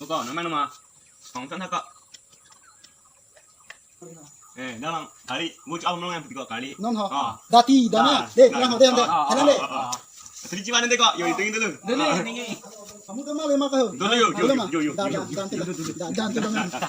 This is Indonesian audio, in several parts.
Kok nama Hongsan kak. Dalam kali, muncul apa yang bertiga kali? Non ho. Dati dana. Dek, lang ho, dek. Hanan dek. Sedikit mana dek kok? Yo itu dulu. Dulu nih. Kamu ke mana mah kau? Dulu yuk. Dan banget.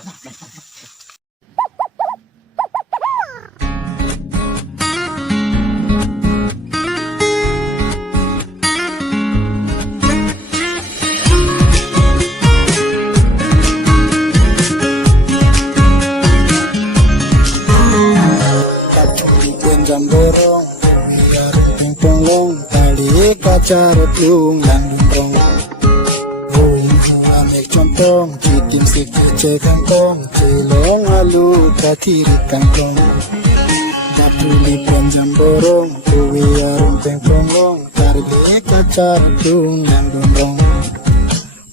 Jamborong, biar pengpong tali kacarot lung landung Ruing amek contong, kitim sikece kantong, cilong alu katiri kantong. Datuli penjamborong, biar pengpong tali kacarot lung landung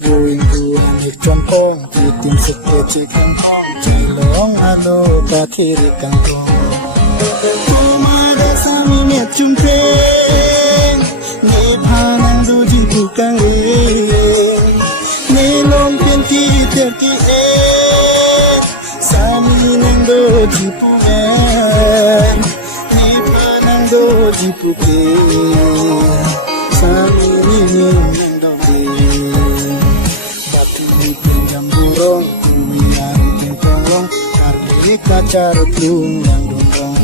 Ruing amek contong, kitim sikece kantong, cilong alu katiri kantong. Kumada sami met jumpeng, ne panang do jimpu kangeng, ne lompen ki terki sami nang do jimpu ngan, ne panang do jimpu ke, sami nang do ke. Batu di pinjam burung, kumian tengkolong, kardi kacarut lung yang dongkong.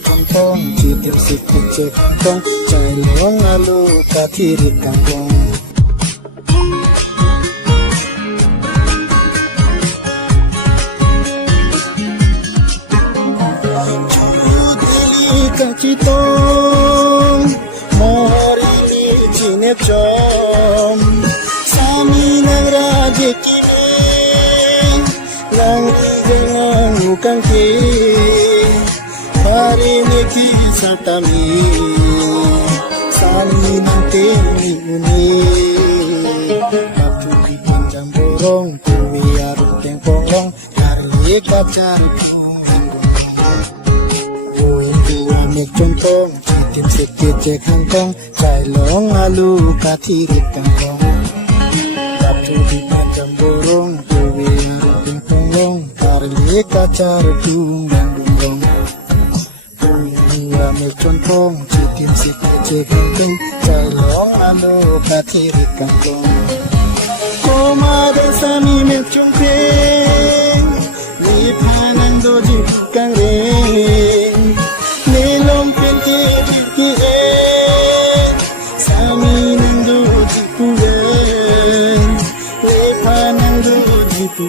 Kantong, citim sikit cekong, cailong alu katiri kantong. Cudeli kacitong, mori ni cinet jom, sami nang raje kini, lang ijengang ukang ki. Hari neki satami, sami nanti ini. Batu di pinjam borong, kumiar tengkolong, hari kacar kungan gongkong. Buin kuamek contong, citim sikit cek hangkong, cailong alu katiri kangkong. Batu di pinjam borong, kumiar tengkolong, hari kacar kungan gongkong. Amek contong, citim sikit kantong, cailong alu katiri kantong. Komada sami met jumpeng, ni panang do jimpu kangeng, ni lompen ki sami nang do jimpu ni panang do jimpu